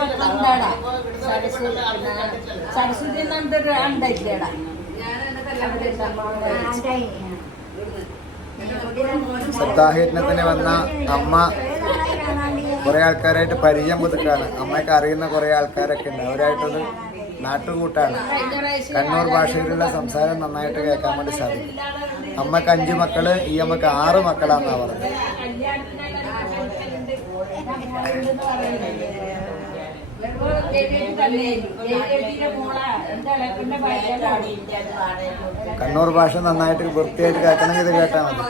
മക്കളുണ്ടാടാ സരസ്വതി എന്നിട്ടൊരു ഉണ്ടായില്ലേടാ സപ്താഹയജ്ഞത്തിന് വന്ന അമ്മ കുറെ ആൾക്കാരായിട്ട് പരിചയം പുതുക്കാണ്. അമ്മയ്ക്ക് അറിയുന്ന കുറെ ആൾക്കാരൊക്കെ ഉണ്ട്. അവരായിട്ടൊരു നാട്ടുകൂട്ടാണ്. കണ്ണൂർ ഭാഷയിലുള്ള സംസാരം നന്നായിട്ട് കേൾക്കാൻ വേണ്ടി സാധിക്കും. അമ്മക്ക് 5 മക്കള്, ഈ അമ്മക്ക് 6 മക്കളാന്നാ പറഞ്ഞത്. കണ്ണൂർ ഭാഷ നന്നായിട്ട് വൃത്തിയായിട്ട് കേൾക്കണമെങ്കിൽ ഇത് കേട്ടാ മതി.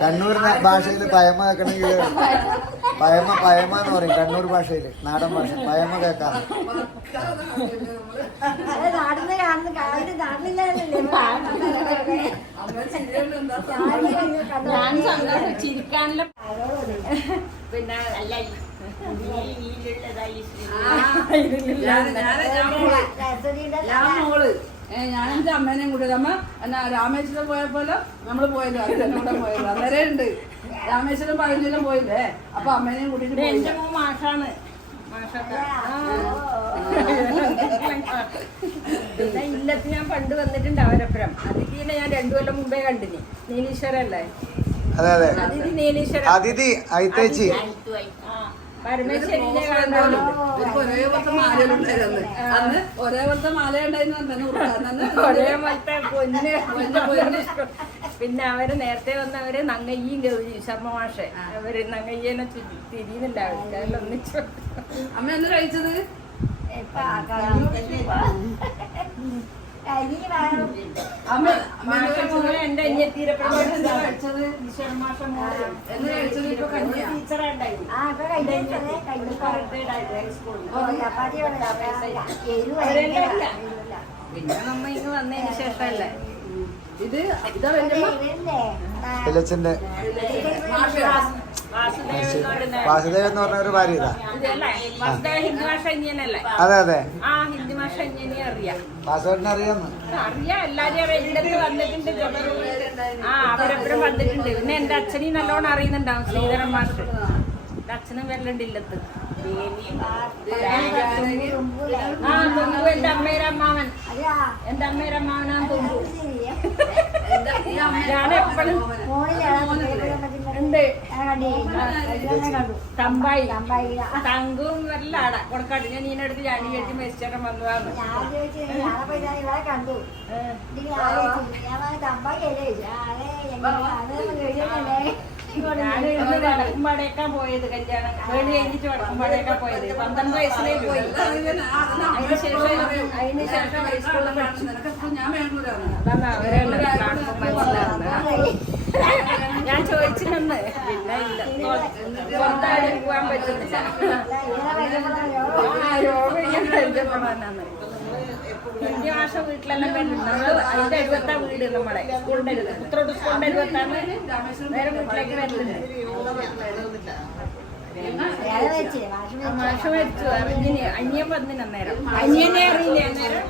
കണ്ണൂർ ഭാഷയിൽ പയമ കേൾക്കണമെങ്കിൽ പയമ എന്ന് പറയും. കണ്ണൂർ ഭാഷയിൽ നാടൻ ഭാഷ പയമ കേൾക്കാം. ചിരിക്കാനുള്ള പിന്നെ അല്ല ഞാനെന്റെ അമ്മേനെയും കൂടി അമ്മ എന്നാ രാമേശ്വരം പോയപ്പോലെ നമ്മള് പോയല്ലോ, അതിന്റെ കൂടെ പോയല്ലോ. അന്നേരം ഉണ്ട് രാമേശ്വരം 15 പോയില്ലേ. അപ്പൊ അമ്മേനെയും കൂട്ടിട്ട് എന്റെ മാഷാണ്. പിന്നെ ഇല്ലത്ത് ഞാൻ പണ്ട് വന്നിട്ടുണ്ട് അവരപ്പുറം. അതിഥിനെ ഞാൻ 2 കൊല്ലം മുമ്പേ കണ്ടിന്. നീലീശ്വരല്ലേ? അതെ അതെ, അതിഥി നീലീശ്വരൻ. അതിഥി ഐത്തേച്ചി പരമേശ്വരിനെ കാണാനും ഒരേ പോലത്തെ മാലയുണ്ടായിരുന്നു അന്ന്. ഒരേ പോലത്തെ മാലയുണ്ടായിരുന്നു ഒരേ പോലത്തെ പൊന്ന്. പിന്നെ അവര് നേരത്തെ വന്നവര് നങ്ങയ്യും ഗൗരി ശർമ്മ മാഷെ അവര് നങ്ങയ്യനെ തിരിയുന്നുണ്ടാവില്ല. അതിലൊന്നിച്ചു അമ്മ എന്ന് കഴിച്ചത് എന്റെ അനിയത്തീരപ്പുറം പിന്നെ നമ്മ ഇങ്ങ് വന്നതിന് ശേഷമല്ലേ ഇത് പിലച്ചന്റെ വാസുദേവൻ എന്ന് പറഞ്ഞ ഒരു ഭാര്യ ഇതാ. ഹിന്ദി ഭാഷ ഇങ്ങനല്ലേ? അതെ അതെ, ആ ഹിന്ദി ഭാഷ ഇങ്ങനെ അറിയാം. വാസുദേവനെ അറിയാന്ന് അറിയാം, എല്ലാരും അറിയാം. ഇല്ലത്ത് വന്നിട്ടുണ്ട്, അവരെപ്പോഴും വന്നിട്ടുണ്ട്. പിന്നെ എന്റെ അച്ഛനെയും നല്ലോണം അറിയുന്നുണ്ടാവും, ശ്രീധരൻ മാഷ്. എന്റെ അച്ഛനും വരലുണ്ട് ഇല്ലത്ത്. തുമ്പു എന്റെ അമ്മയുടെ അമ്മാവൻ. എന്റെ അമ്മയുടെ അമ്മാവനാ തുമ്പു. ഞാൻ എപ്പോഴും ഉണ്ട്. തമ്പായി തങ്കും വരലാട കൊടുക്കാട്ട്. ഞാൻ ഇതിനടുത്ത് ചാടി കെട്ടി മെസ്സിച്ചേട്ടൻ വന്നതാണ്. ഞാൻ ഇന്ന് വടക്കുംപാടേക്കാൻ പോയത്. കല്യാണം വേളി കഴിഞ്ഞിട്ട് വടക്കുംപാടേക്കാൻ പോയത് 12 വയസ്സിലേ പോയി. അതിന് ശേഷം ഹൈസ്കൂളിൽ പഠിച്ചു. അതാണ് അവരെല്ലാം മനസ്സിലാവുന്നത്. ഞാൻ ചോദിച്ചിരുന്ന് പിന്നെ ഇല്ല, സ്വന്തമായിട്ട് പോകാൻ പറ്റുന്നില്ല. രോഗം ഹിന്ദി ഭാഷ വീട്ടിലെല്ലാം വരുന്നുണ്ട്. നമ്മള് അതിന്റെ അടുത്താ വീട്, നമ്മുടെ സ്കൂളിന്റെ ഉത്രോട് സ്കൂളിന്റെ അടുത്താണ്. നേരെ വീട്ടിലേക്ക് വരുന്നുണ്ട്. മാഷ മരിച്ചു. അറിഞ്ഞിന് അന്യം വന്നിന് അന്നേരം. അന്യനെ അറിയില്ലേ അന്നേരം?